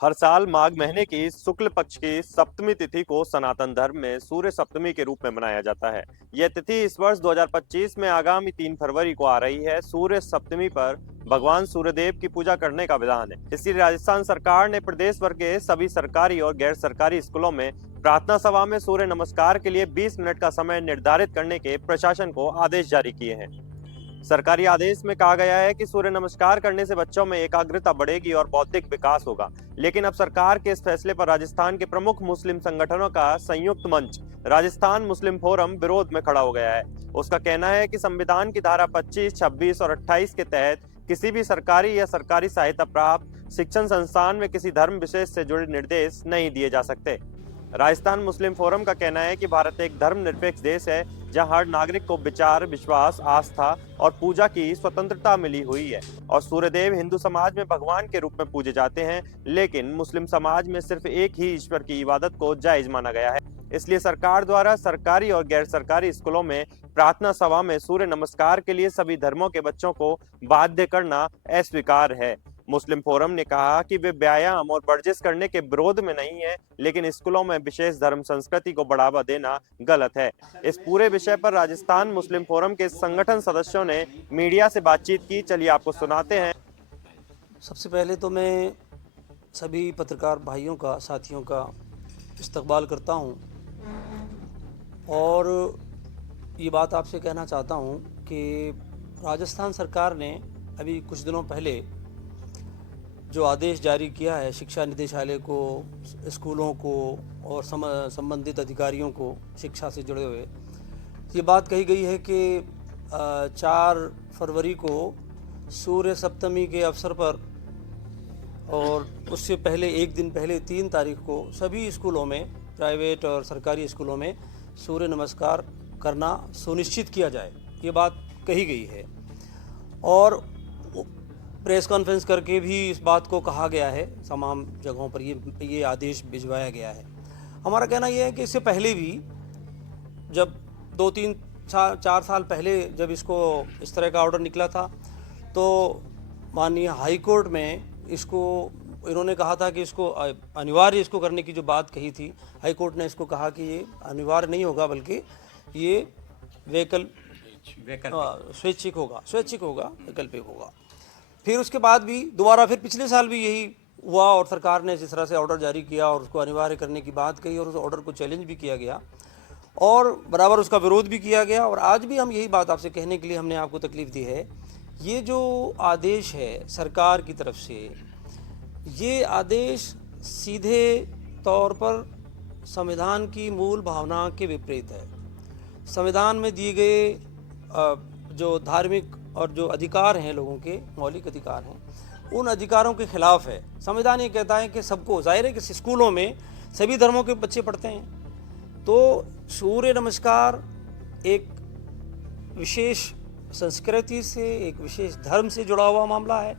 हर साल माघ महीने की शुक्ल पक्ष की सप्तमी तिथि को सनातन धर्म में सूर्य सप्तमी के रूप में मनाया जाता है। यह तिथि इस वर्ष 2025 में आगामी 3 फरवरी को आ रही है। सूर्य सप्तमी पर भगवान सूर्यदेव की पूजा करने का विधान है। इसलिए राजस्थान सरकार ने प्रदेश भर के सभी सरकारी और गैर सरकारी स्कूलों में प्रार्थना सभा में सूर्य नमस्कार के लिए 20 मिनट का समय निर्धारित करने के प्रशासन को आदेश जारी किए हैं। सरकारी आदेश में कहा गया है कि सूर्य नमस्कार करने से बच्चों में एकाग्रता बढ़ेगी और बौद्धिक विकास होगा। लेकिन अब सरकार के इस फैसले पर राजस्थान के प्रमुख मुस्लिम संगठनों का संयुक्त मंच राजस्थान मुस्लिम फोरम विरोध में खड़ा हो गया है। उसका कहना है कि संविधान की धारा 25, 26 और 28 के तहत किसी भी सरकारी या सरकारी सहायता प्राप्त शिक्षण संस्थान में किसी धर्म विशेष से जुड़े निर्देश नहीं दिए जा सकते। राजस्थान मुस्लिम फोरम का कहना है कि भारत एक धर्मनिरपेक्ष देश है, जहां हर नागरिक को विचार, विश्वास, आस्था और पूजा की स्वतंत्रता मिली हुई है और सूर्यदेव हिंदू समाज में भगवान के रूप में पूजे जाते हैं, लेकिन मुस्लिम समाज में सिर्फ एक ही ईश्वर की इबादत को जायज माना गया है। इसलिए सरकार द्वारा सरकारी और गैर सरकारी स्कूलों में प्रार्थना सभा में सूर्य नमस्कार के लिए सभी धर्मों के बच्चों को बाध्य करना अस्वीकार है। मुस्लिम फोरम ने कहा कि वे व्यायाम और वर्जिश करने के विरोध में नहीं है, लेकिन स्कूलों में विशेष धर्म संस्कृति को बढ़ावा देना गलत है। इस पूरे विषय पर राजस्थान मुस्लिम फोरम के संगठन सदस्यों ने मीडिया से बातचीत की। चलिए आपको सुनाते हैं। सबसे पहले तो मैं सभी पत्रकार भाइयों का, साथियों का इस्तकबाल करता हूं और ये बात आपसे कहना चाहता हूं कि राजस्थान सरकार ने अभी कुछ दिनों पहले जो आदेश जारी किया है शिक्षा निदेशालय को, स्कूलों को और संबंधित अधिकारियों को शिक्षा से जुड़े हुए, ये बात कही गई है कि 4 फरवरी को सूर्य सप्तमी के अवसर पर और उससे पहले एक दिन पहले 3 तारीख को सभी स्कूलों में, प्राइवेट और सरकारी स्कूलों में सूर्य नमस्कार करना सुनिश्चित किया जाए, ये बात कही गई है। और प्रेस कॉन्फ्रेंस करके भी इस बात को कहा गया है, तमाम जगहों पर ये आदेश भिजवाया गया है। हमारा कहना यह है कि इससे पहले भी जब 2-3-4 साल पहले जब इसको इस तरह का ऑर्डर निकला था तो माननीय हाई कोर्ट में इसको इन्होंने कहा था कि इसको अनिवार्य इसको करने की जो बात कही थी, हाई कोर्ट ने इसको कहा कि ये अनिवार्य नहीं होगा बल्कि ये स्वैच्छिक होगा, वैकल्पिक होगा। फिर उसके बाद भी दोबारा फिर पिछले साल भी यही हुआ और सरकार ने जिस तरह से ऑर्डर जारी किया और उसको अनिवार्य करने की बात कही और उस ऑर्डर को चैलेंज भी किया गया और बराबर उसका विरोध भी किया गया। और आज भी हम यही बात आपसे कहने के लिए हमने आपको तकलीफ़ दी है। ये जो आदेश है सरकार की तरफ से, ये आदेश सीधे तौर पर संविधान की मूल भावना के विपरीत है। संविधान में दिए गए जो धार्मिक और जो अधिकार हैं, लोगों के मौलिक अधिकार हैं, उन अधिकारों के खिलाफ है। संविधान ये कहता है कि सबको, जाहिर है कि स्कूलों में सभी धर्मों के बच्चे पढ़ते हैं, तो सूर्य नमस्कार एक विशेष संस्कृति से, एक विशेष धर्म से जुड़ा हुआ मामला है,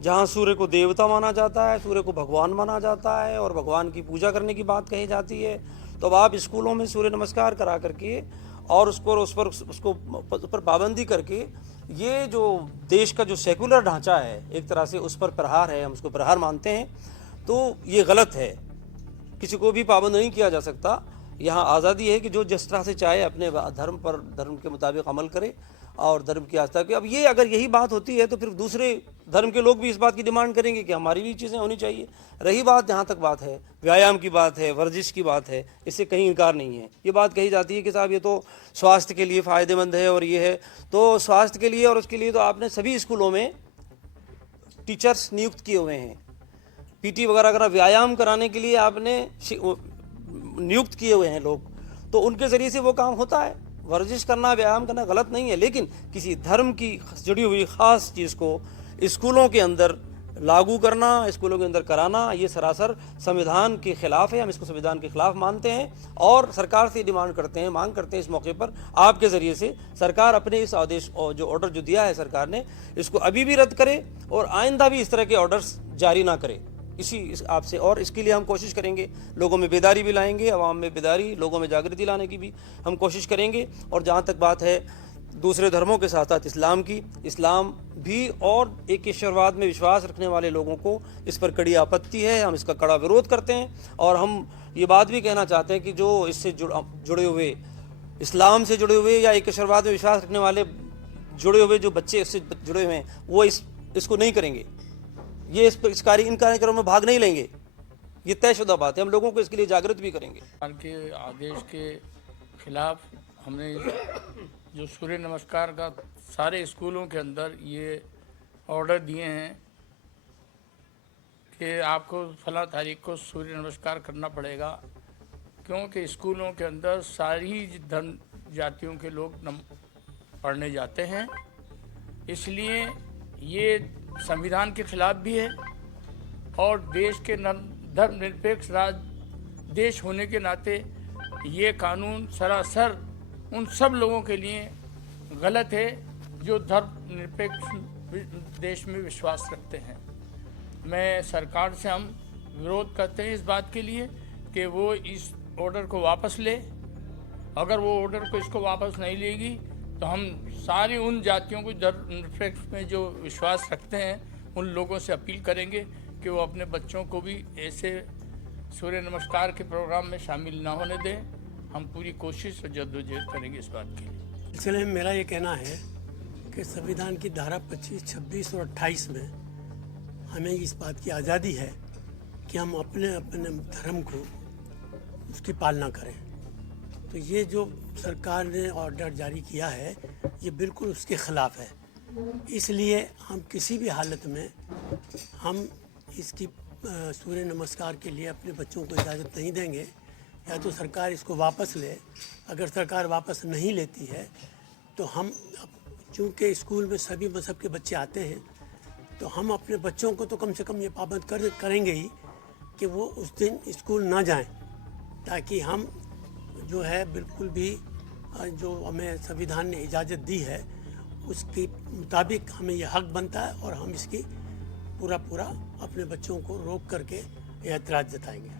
जहाँ सूर्य को देवता माना जाता है, सूर्य को भगवान माना जाता है और भगवान की पूजा करने की बात कही जाती है। तो अब आप स्कूलों में सूर्य नमस्कार करा करके और उस पर पाबंदी करके ये जो देश का जो सेकुलर ढांचा है, एक तरह से उस पर प्रहार है, हम उसको प्रहार मानते हैं, तो ये गलत है। किसी को भी पाबंद नहीं किया जा सकता। यहाँ आज़ादी है कि जो जिस तरह से चाहे अपने धर्म के मुताबिक अमल करे और धर्म की आस्था की। अब ये अगर यही बात होती है तो फिर दूसरे धर्म के लोग भी इस बात की डिमांड करेंगे कि हमारी भी चीज़ें होनी चाहिए। रही बात, जहाँ तक बात है व्यायाम की बात है, वर्जिश की बात है, इससे कहीं इनकार नहीं है। ये बात कही जाती है कि साहब ये तो स्वास्थ्य के लिए फ़ायदेमंद है और ये है, तो स्वास्थ्य के लिए और उसके लिए तो आपने सभी स्कूलों में टीचर्स नियुक्त किए हुए हैं, पीटी वगैरह वगैरह व्यायाम कराने के लिए आपने नियुक्त किए हुए हैं लोग, तो उनके ज़रिए से वो काम होता है। वर्जिश करना, व्यायाम करना गलत नहीं है, लेकिन किसी धर्म की जुड़ी हुई ख़ास चीज़ को स्कूलों के अंदर लागू करना, स्कूलों के अंदर कराना, ये सरासर संविधान के खिलाफ है। हम इसको संविधान के खिलाफ मानते हैं और सरकार से डिमांड करते हैं, मांग करते हैं इस मौके पर आपके ज़रिए से सरकार अपने इस आदेश और जो ऑर्डर जो दिया है सरकार ने, इसको अभी भी रद्द करे और आइंदा भी इस तरह के ऑर्डर्स जारी ना करे। आपसे, और इसके लिए हम कोशिश करेंगे, लोगों में बेदारी भी लाएंगे, आवाम में बेदारी, लोगों में जागृति लाने की भी हम कोशिश करेंगे। और जहाँ तक बात है दूसरे धर्मों के साथ साथ इस्लाम की। इस्लाम भी और एक ईश्वरवाद में विश्वास रखने वाले लोगों को इस पर कड़ी आपत्ति है। हम इसका कड़ा विरोध करते हैं और हम ये बात भी कहना चाहते हैं कि जो इससे जुड़े हुए, इस्लाम से जुड़े हुए या एक ईश्वरवाद में विश्वास रखने वाले जुड़े हुए जो बच्चे इससे जुड़े हुए हैं, वो इसको नहीं करेंगे, ये इन कार्यक्रमों में भाग नहीं लेंगे। ये तयशुदा बात है, हम लोगों को इसके लिए जागृत भी करेंगे। सरकार के आदेश के खिलाफ हमने जो सूर्य नमस्कार का सारे स्कूलों के अंदर ये ऑर्डर दिए हैं कि आपको फला तारीख को सूर्य नमस्कार करना पड़ेगा, क्योंकि स्कूलों के अंदर सारी धर्म जातियों के लोग पढ़ने जाते हैं। इसलिए ये संविधान के खिलाफ भी है और देश के धर्मनिरपेक्ष देश होने के नाते ये कानून सरासर उन सब लोगों के लिए गलत है जो धर्मनिरपेक्ष देश में विश्वास रखते हैं। मैं सरकार से हम विरोध करते हैं इस बात के लिए कि वो इस ऑर्डर को वापस ले। अगर वो ऑर्डर को इसको वापस नहीं लेगी तो हम सारी उन जातियों को धर्मनिरपेक्ष में जो विश्वास रखते हैं उन लोगों से अपील करेंगे कि वो अपने बच्चों को भी ऐसे सूर्य नमस्कार के प्रोग्राम में शामिल ना होने दें। हम पूरी कोशिश और जद्दोजहद करेंगे इस बात के लिए। इसलिए मेरा ये कहना है कि संविधान की धारा 25, 26 और 28 में हमें इस बात की आज़ादी है कि हम अपने अपने धर्म को उसकी पालना करें। तो ये जो सरकार ने ऑर्डर जारी किया है ये बिल्कुल उसके ख़िलाफ़ है। इसलिए हम किसी भी हालत में हम इसकी सूर्य नमस्कार के लिए अपने बच्चों को इजाज़त नहीं देंगे। या तो सरकार इसको वापस ले, अगर सरकार वापस नहीं लेती है तो हम, चूँकि स्कूल में सभी मज़हब के बच्चे आते हैं, तो हम अपने बच्चों को तो कम से कम ये पाबंद करेंगे ही कि वो उस दिन स्कूल ना जाएं, ताकि हम जो है बिल्कुल भी जो हमें संविधान ने इजाज़त दी है उसके मुताबिक हमें ये हक बनता है और हम इसकी पूरा अपने बच्चों को रोक करके एतराज़ जताएंगे।